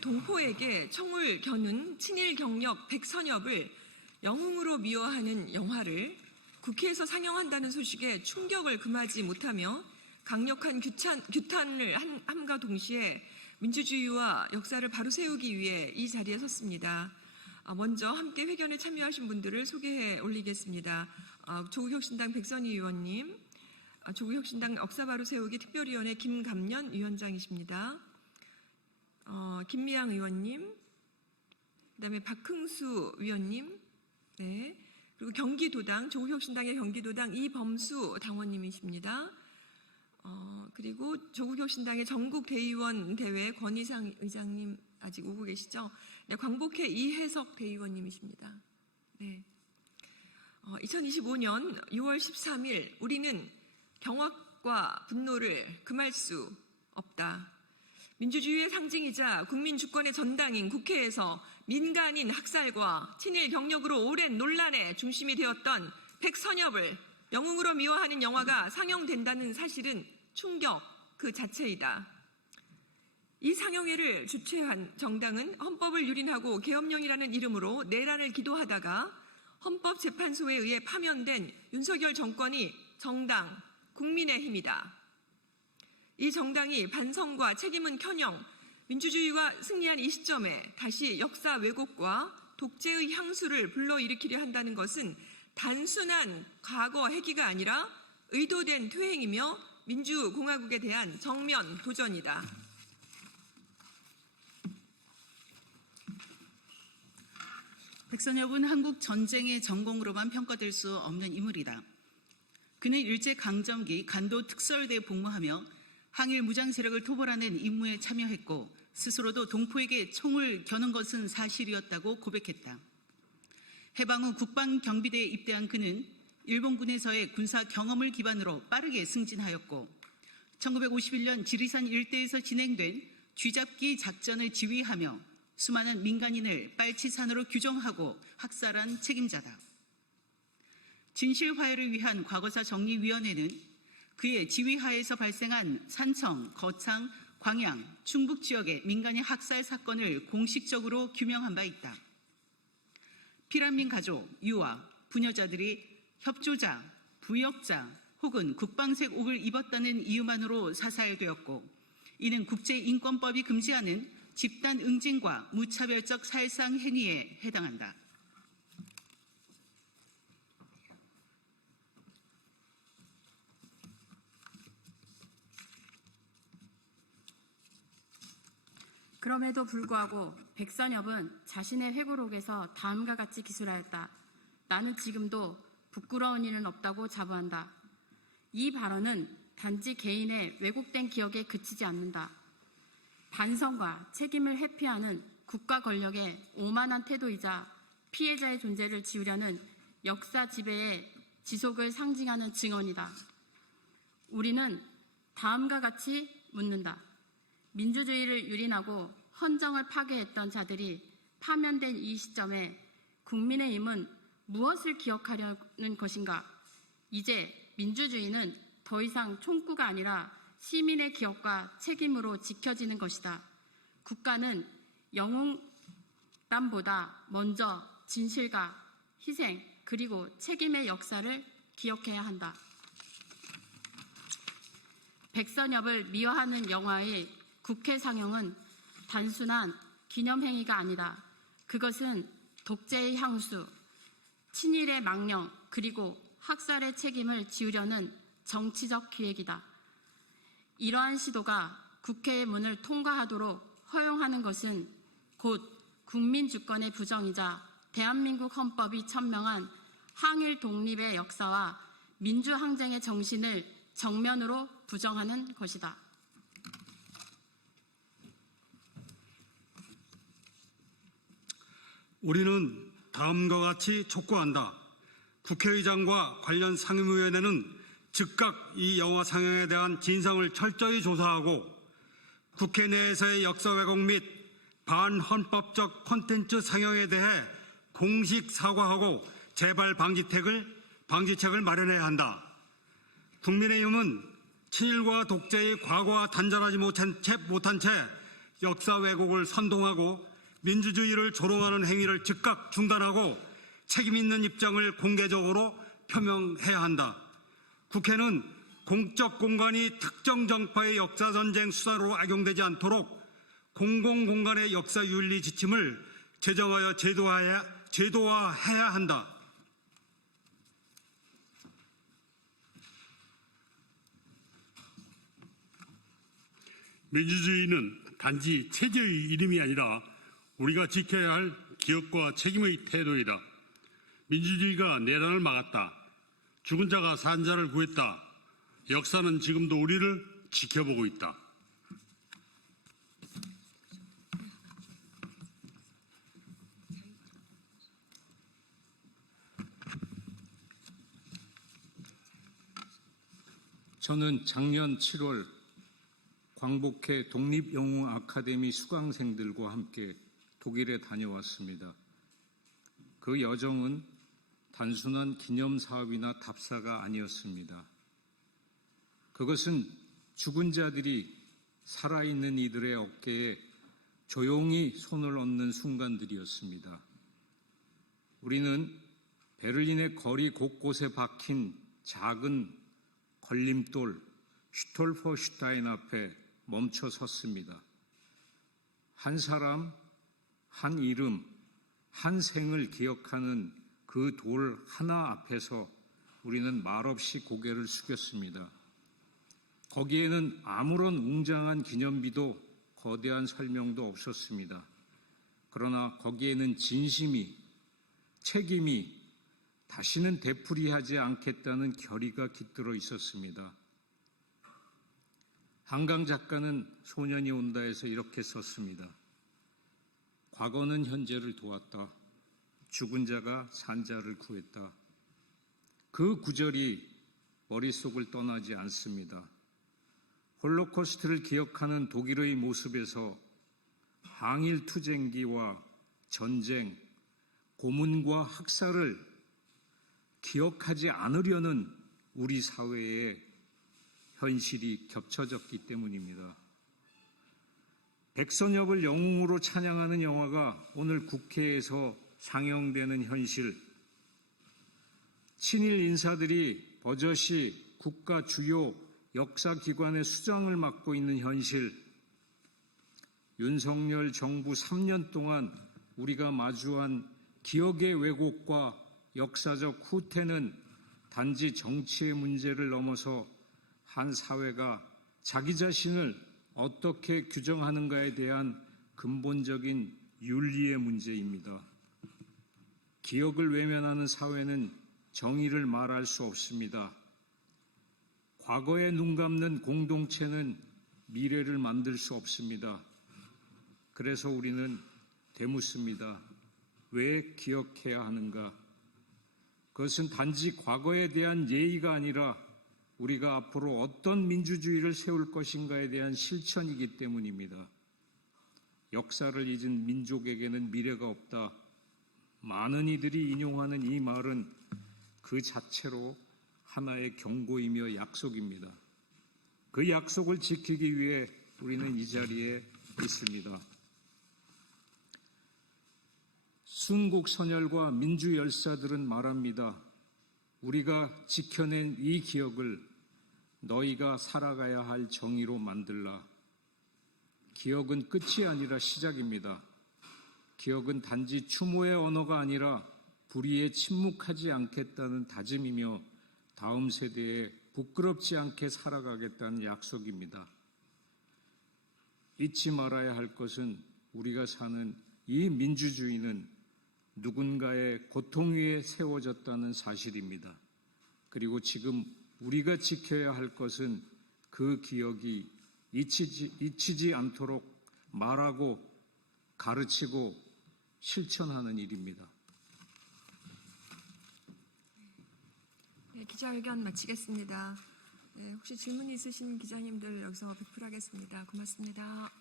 동포에게 총을 겨눈 친일 경력 백선엽을 영웅으로 미화하는 영화를 국회에서 상영한다는 소식에 충격을 금하지 못하며 강력한 규탄을 함과 동시에 민주주의와 역사를 바로 세우기 위해 이 자리에 섰습니다. 먼저 함께 회견에 참여하신 분들을 소개해 올리겠습니다. 조국혁신당 백선희 의원님, 조국혁신당 역사 바로 세우기 특별위원회 김감년 위원장이십니다. 김미향 의원님, 그다음에 박흥수 위원님, 네, 그리고 경기도당, 조국혁신당의 경기도당 이범수 당원님이십니다. 그리고 조국혁신당의 전국대의원 대회 권희상 의장님 아직 오고 계시죠? 네, 광복회 이혜석 대의원님이십니다. 네. 2025년 6월 13일 우리는 경악과 분노를 금할 수 없다. 민주주의의 상징이자 국민 주권의 전당인 국회에서 민간인 학살과 친일 경력으로 오랜 논란의 중심이 되었던 백선엽을 영웅으로 미화하는 영화가 상영된다는 사실은 충격 그 자체이다. 이 상영회를 주최한 정당은 헌법을 유린하고 계엄령이라는 이름으로 내란을 기도하다가 헌법재판소에 의해 파면된 윤석열 정권이 정당 국민의힘이다. 이 정당이 반성과 책임은커녕 민주주의가 승리한 이 시점에 다시 역사 왜곡과 독재의 향수를 불러일으키려 한다는 것은 단순한 과거 회귀가 아니라 의도된 퇴행이며 민주공화국에 대한 정면 도전이다. 백선엽은 한국 전쟁의 전공으로만 평가될 수 없는 인물이다. 그는 일제강점기 간도 특설대에 복무하며 항일 무장 세력을 토벌하는 임무에 참여했고 스스로도 동포에게 총을 겨눈 것은 사실이었다고 고백했다. 해방 후 국방경비대에 입대한 그는 일본군에서의 군사 경험을 기반으로 빠르게 승진하였고 1951년 지리산 일대에서 진행된 쥐잡기 작전을 지휘하며 수많은 민간인을 빨치산으로 규정하고 학살한 책임자다. 진실화해를 위한 과거사 정리위원회는 그의 지휘하에서 발생한 산청, 거창, 광양, 충북 지역의 민간인 학살 사건을 공식적으로 규명한 바 있다. 피난민 가족, 유아, 부녀자들이 협조자, 부역자 혹은 국방색 옥을 입었다는 이유만으로 사살되었고 이는 국제인권법이 금지하는 집단 응징과 무차별적 살상 행위에 해당한다. 그럼에도 불구하고 백선엽은 자신의 회고록에서 다음과 같이 기술하였다. 나는 지금도 부끄러운 일은 없다고 자부한다. 이 발언은 단지 개인의 왜곡된 기억에 그치지 않는다. 반성과 책임을 회피하는 국가 권력의 오만한 태도이자 피해자의 존재를 지우려는 역사 지배의 지속을 상징하는 증언이다. 우리는 다음과 같이 묻는다. 민주주의를 유린하고 헌정을 파괴했던 자들이 파면된 이 시점에 국민의힘은 무엇을 기억하려는 것인가? 이제 민주주의는 더 이상 총구가 아니라 시민의 기억과 책임으로 지켜지는 것이다. 국가는 영웅담보다 먼저 진실과 희생 그리고 책임의 역사를 기억해야 한다. 백선엽을 미화하는 영화의 국회 상영은 단순한 기념행위가 아니다. 그것은 독재의 향수, 친일의 망령, 그리고 학살의 책임을 지우려는 정치적 기획이다. 이러한 시도가 국회의 문을 통과하도록 허용하는 것은 곧 국민주권의 부정이자 대한민국 헌법이 천명한 항일 독립의 역사와 민주항쟁의 정신을 정면으로 부정하는 것이다. 우리는 다음과 같이 촉구한다. 국회의장과 관련 상임위원회는 즉각 이 영화 상영에 대한 진상을 철저히 조사하고 국회 내에서의 역사 왜곡 및 반헌법적 콘텐츠 상영에 대해 공식 사과하고 재발 방지책을 마련해야 한다. 국민의힘은 친일과 독재의 과거와 단절하지 못한 채 역사 왜곡을 선동하고 민주주의를 조롱하는 행위를 즉각 중단하고 책임 있는 입장을 공개적으로 표명해야 한다. 국회는 공적 공간이 특정 정파의 역사전쟁 수사로 악용되지 않도록 공공공간의 역사윤리 지침을 제정하여 제도화해야 한다. 민주주의는 단지 체제의 이름이 아니라 우리가 지켜야 할 기업과 책임의 태도이다. 민주주의가 내란을 막았다. 죽은 자가 산 자를 구했다. 역사는 지금도 우리를 지켜보고 있다. 저는 작년 7월 광복회 독립영웅 아카데미 수강생들과 함께 독일에 다녀왔습니다. 그 여정은 단순한 기념사업이나 답사가 아니었습니다. 그것은 죽은 자들이 살아있는 이들의 어깨에 조용히 손을 얹는 순간들이었습니다. 우리는 베를린의 거리 곳곳에 박힌 작은 걸림돌 슈톨퍼슈타인 앞에 멈춰 섰습니다. 한 사람, 한 이름, 한 생을 기억하는 그 돌 하나 앞에서 우리는 말없이 고개를 숙였습니다. 거기에는 아무런 웅장한 기념비도 거대한 설명도 없었습니다. 그러나 거기에는 진심이, 책임이 다시는 되풀이하지 않겠다는 결의가 깃들어 있었습니다. 한강 작가는 소년이 온다에서 이렇게 썼습니다. 과거는 현재를 도왔다. 죽은 자가 산 자를 구했다. 그 구절이 머릿속을 떠나지 않습니다. 홀로코스트를 기억하는 독일의 모습에서 항일 투쟁기와 전쟁, 고문과 학살을 기억하지 않으려는 우리 사회의 현실이 겹쳐졌기 때문입니다. 백선엽을 영웅으로 찬양하는 영화가 오늘 국회에서 상영되는 현실, 친일 인사들이 버젓이 국가 주요 역사기관의 수장을 맡고 있는 현실, 윤석열 정부 3년 동안 우리가 마주한 기억의 왜곡과 역사적 후퇴는 단지 정치의 문제를 넘어서 한 사회가 자기 자신을 어떻게 규정하는가에 대한 근본적인 윤리의 문제입니다. 기억을 외면하는 사회는 정의를 말할 수 없습니다. 과거에 눈 감는 공동체는 미래를 만들 수 없습니다. 그래서 우리는 되묻습니다. 왜 기억해야 하는가? 그것은 단지 과거에 대한 예의가 아니라 우리가 앞으로 어떤 민주주의를 세울 것인가에 대한 실천이기 때문입니다. 역사를 잊은 민족에게는 미래가 없다. 많은 이들이 인용하는 이 말은 그 자체로 하나의 경고이며 약속입니다. 그 약속을 지키기 위해 우리는 이 자리에 있습니다. 순국 선열과 민주 열사들은 말합니다. 우리가 지켜낸 이 기억을 너희가 살아가야 할 정의로 만들라. 기억은 끝이 아니라 시작입니다. 기억은 단지 추모의 언어가 아니라 불의에 침묵하지 않겠다는 다짐이며 다음 세대에 부끄럽지 않게 살아가겠다는 약속입니다. 잊지 말아야 할 것은 우리가 사는 이 민주주의는 누군가의 고통 위에 세워졌다는 사실입니다. 그리고 지금 우리가 지켜야 할 것은 그 기억이 잊히지 않도록 말하고 가르치고 실천하는 일입니다. 네, 기자회견 마치겠습니다. 네, 혹시 질문 있으신 기자님들 여기서 배풀하겠습니다. 고맙습니다.